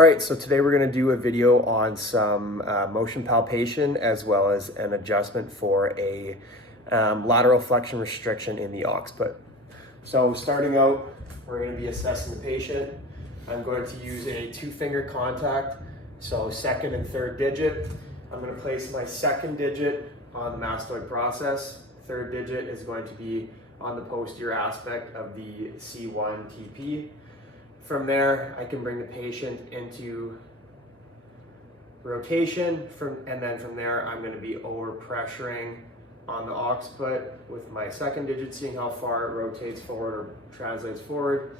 All right, so today we're gonna do a video on some motion palpation as well as an adjustment for a lateral flexion restriction in the occiput. So starting out, we're gonna be assessing the patient. I'm going to use a 2-finger contact, so second and third digit. I'm gonna place my second digit on the mastoid process. Third digit is going to be on the posterior aspect of the C1 TP. From there, I can bring the patient into rotation, and then from there, I'm going to be over pressuring on the occiput with my second digit, seeing how far it rotates forward or translates forward.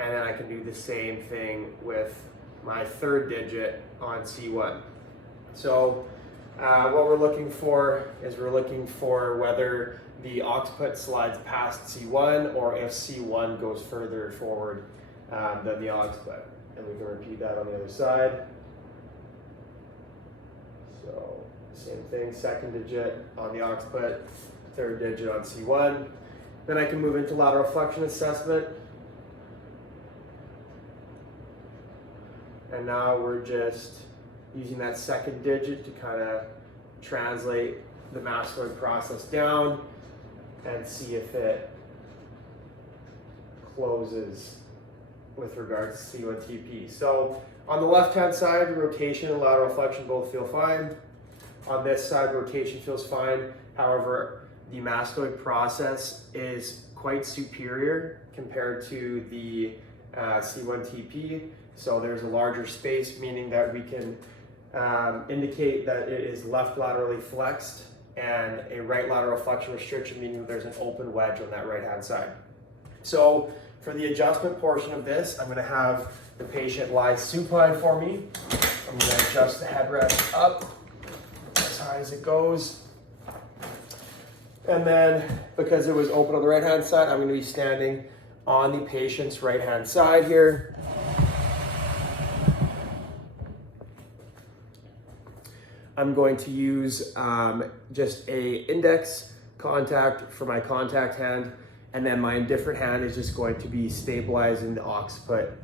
And then I can do the same thing with my third digit on C1. So what we're looking for is we're looking for whether the occiput slides past C1 or if C1 goes further forward than the occiput. And we can repeat that on the other side. So same thing, second digit on the occiput, third digit on C1. Then I can move into lateral flexion assessment. And now we're just using that second digit to kind of translate the mastoid process down and see if it closes with regards to C1 TP. So on the left-hand side, rotation and lateral flexion both feel fine. On this side, rotation feels fine. However, the mastoid process is quite superior compared to the C1 TP. So there's a larger space, meaning that we can indicate that it is left laterally flexed, and a right lateral flexion restriction, meaning that there's an open wedge on that right-hand side. So for the adjustment portion of this, I'm going to have the patient lie supine for me. I'm going to adjust the headrest up as high as it goes. And then, because it was open on the right-hand side, I'm going to be standing on the patient's right-hand side here. I'm going to use just a index contact for my contact hand, and then my indifferent hand is just going to be stabilizing the occiput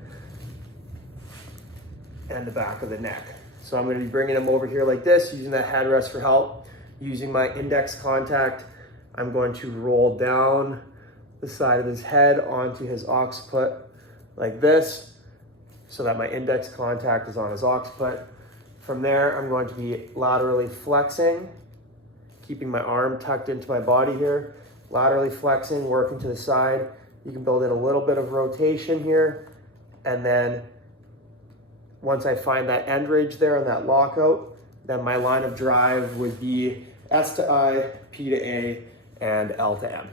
and the back of the neck. So I'm going to be bringing him over here like this, using that headrest for help. Using my index contact, I'm going to roll down the side of his head onto his occiput like this, so that my index contact is on his occiput. From there, I'm going to be laterally flexing, keeping my arm tucked into my body here. Laterally flexing, working to the side. You can build in a little bit of rotation here. And then once I find that end ridge there and that lockout, then my line of drive would be S to I, P to A, and L to M.